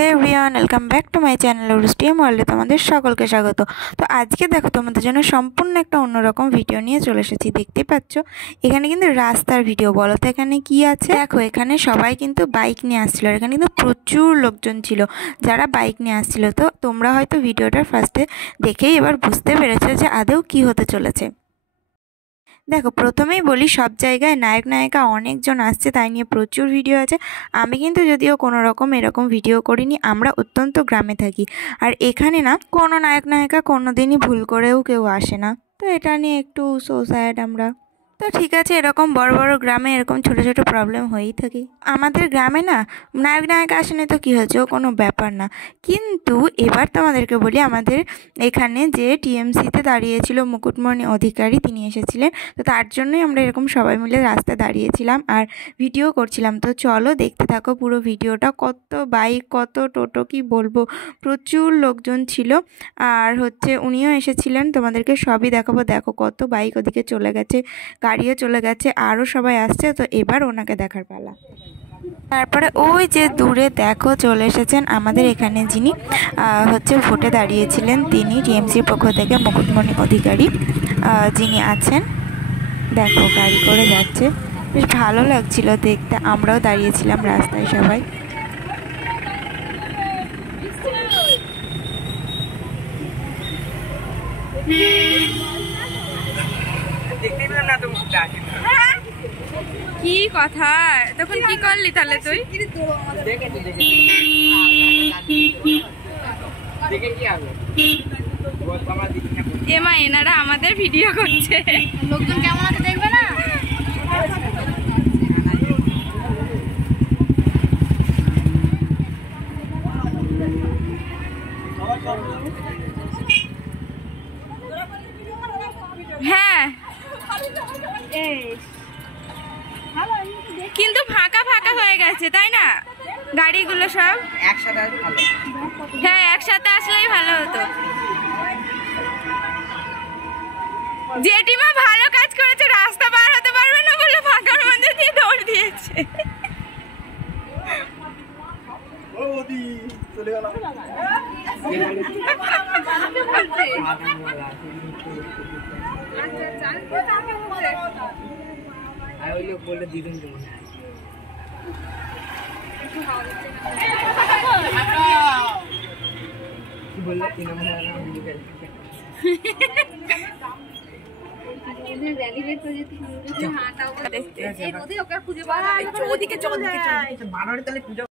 Hello everyone, welcome back to my channel উরুস্টিএম ওয়ার্ল্ডে তোমাদের সকলকে স্বাগত। তো আজকে দেখো তোমাদের জন্য সম্পূর্ণ একটা অন্যরকম ভিডিও নিয়ে চলে এসেছি। দেখতে পাচ্ছ এখানে কিন্তু রাস্তার ভিডিও। বলো তো এখানে কি আছে? দেখো এখানে সবাই কিন্তু বাইক নিয়ে আসছিল, আর এখানে কিন্তু প্রচুর লোকজন ছিল যারা বাইক নিয়ে আসছিল। তো তোমরা হয়তো ভিডিওটার ফার্স্টে দেখেই এবার বুঝতে পেরেছো যে আদৌ কি হতে চলেছে। দেখো প্রথমেই বলি, সব জায়গায় নায়ক নায়িকা অনেকজন আসছে, তাই নিয়ে প্রচুর ভিডিও আছে। আমি কিন্তু যদিও কোনো রকম এরকম ভিডিও করিনি, আমরা অত্যন্ত গ্রামে থাকি, আর এখানে না কোনো নায়ক নায়িকা কোনো দিনই ভুল করেও কেউ আসে না। তো এটা নিয়ে একটু সো স্যাড আমরা। তো ঠিক আছে, এরকম বড় বড় গ্রামে এরকম ছোট ছোট প্রবলেম হয়েই থাকে। আমাদের গ্রামে না নায়ক নায়িকা আসেনি তো কী হয়েছে, ও কোনো ব্যাপার না। কিন্তু এবার তোমাদেরকে বলি, আমাদের এখানে যে টিএমসিতে দাঁড়িয়েছিল মুকুটমণি অধিকারী, তিনি এসেছিলেন। তো তার জন্যই আমরা এরকম সবাই মিলে রাস্তায় দাঁড়িয়েছিলাম আর ভিডিও করছিলাম। তো চলো দেখতে থাকো পুরো ভিডিওটা। কত বাইক, কত টোটো, কি বলবো, প্রচুর লোকজন ছিল। আর উনিও এসেছিলেন, তোমাদেরকে সবই দেখাবো। দেখো কত বাইক ওদিকে চলে গেছে, গাড়িও চলে গেছে, আরও সবাই আসছে। তো এবার ওনাকে দেখার পালা। তারপরে ওই যে দূরে দেখো চলে এসেছেন আমাদের এখানে যিনি ভোটে দাঁড়িয়েছিলেন, তিনি টিএমসির পক্ষ থেকে মুকুটমণি অধিকারী যিনি আছেন। দেখো গাড়ি করে যাচ্ছে, বেশ ভালো লাগছিল দেখতে। আমরাও দাঁড়িয়েছিলাম রাস্তায় সবাই। কি কথা তখন কি করলি তাহলে তুই? এমা এনারা আমাদের ভিডিও করছে, লোকজন কেমন আছে দেখবে না? হ্যাঁ কিন্তু ফাঁকা ফাঁকা হয়ে গেছে, তাই না? গাড়িগুলো সব একসাথে, হ্যাঁ একসাথে আসলেই ভালো হতো। জেঠিমা ভালো কাজ করেছে, রাস্তা পার হতে পারবে না বলে ফাঁকার মধ্যে দিয়ে দৌড় দিয়েছে। বলে দিদুন খুঁজে পাওয়া